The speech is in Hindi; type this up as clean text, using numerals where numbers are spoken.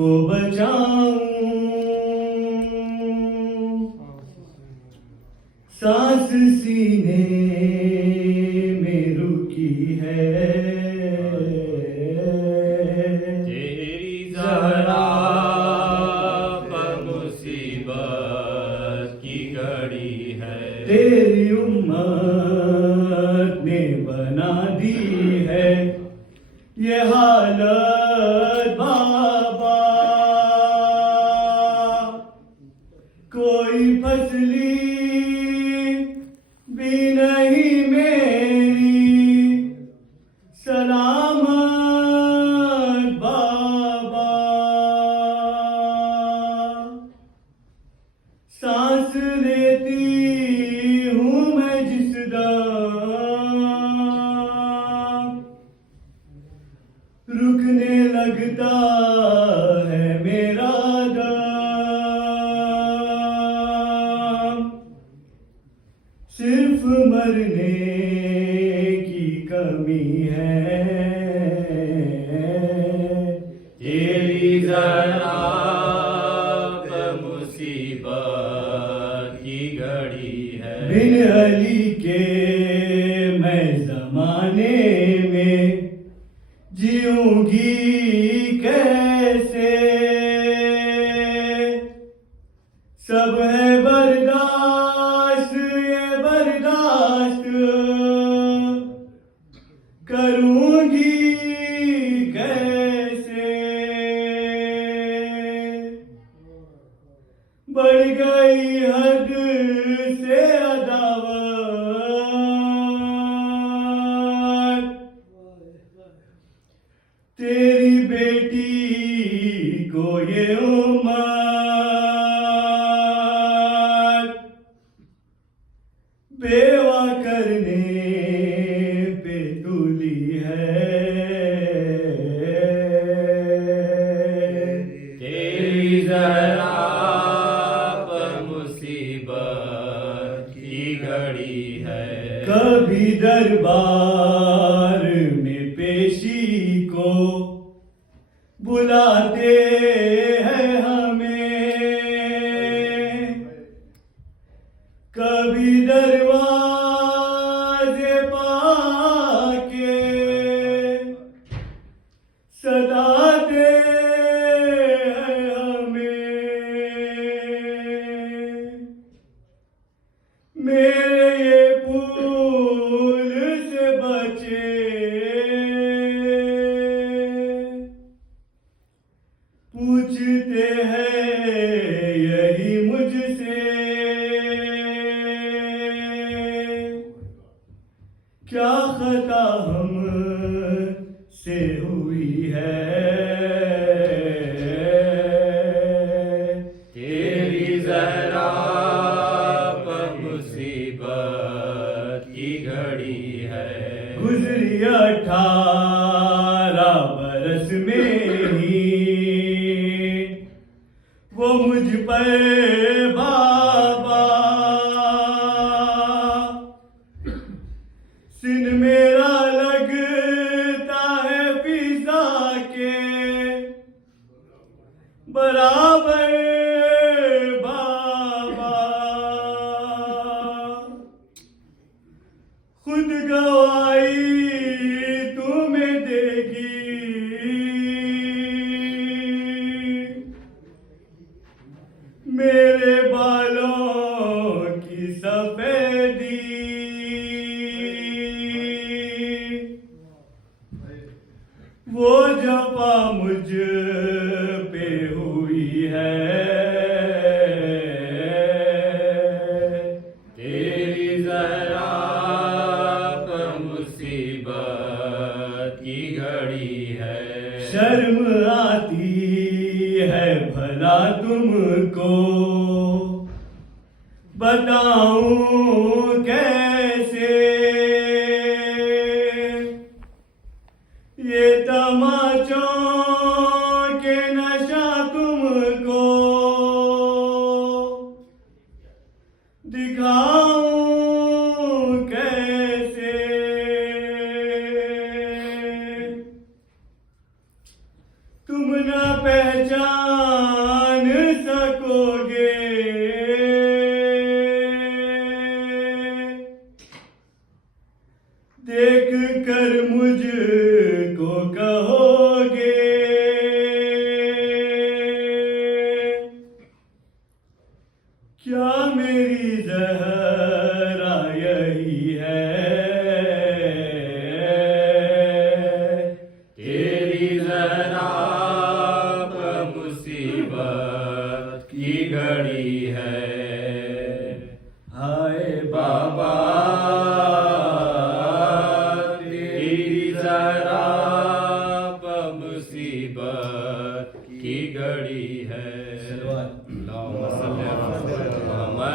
को बचाऊं, सांस सीने में रुकी है, तेरी जरा पर मुसीबत की घड़ी है, तेरी उम्मत ने बना दी है ये हालत बाबा। कोई फसली भी नहीं मेरी सलामत बाबा। सांस लेती हूँ मैं जिस दम, रुकने लगता है मेरा दम। सिर्फ मरने की कमी है, तेरी जरा पर मुसीबत की घड़ी है। बिन अली के मैं जमाने में जीऊंगी कैसे, सब है बर्दाश्त ये बर्दाश्त करूंगी कैसे। बढ़ गई हद से अदावत, तेरी बेटी को ये उम्मत बेवा करने पे तुली है, तेरी जरा पर मुसीबत की घड़ी है। कभी दरबार में पेशी को बुलाते हैं हमें, कभी दरवाजे पाके सताते हैं हमें। मेरे ये फूल से बचे पूछते हैं यही मुझसे, क्या खता हम से हुई है, तेरी जरा पर मुसीबत की घड़ी है। गुजरी 18 बरस में ही वो मुझ पर बाबा, सिन मेरा लगता है फिजा के बराबर बाबा। खुद गवाही तुम्हें देगी मेरे बालों की सफेदी, वो जफा मुझ पे हुई है, तेरी जरा पर मुसीबत की घड़ी है। शर्म आती है भला तुमको बताऊं कैसे, ये तमाचों के नशा तुमको दिखाऊं कैसे। तुम न पहचान मेरी जहरा यही है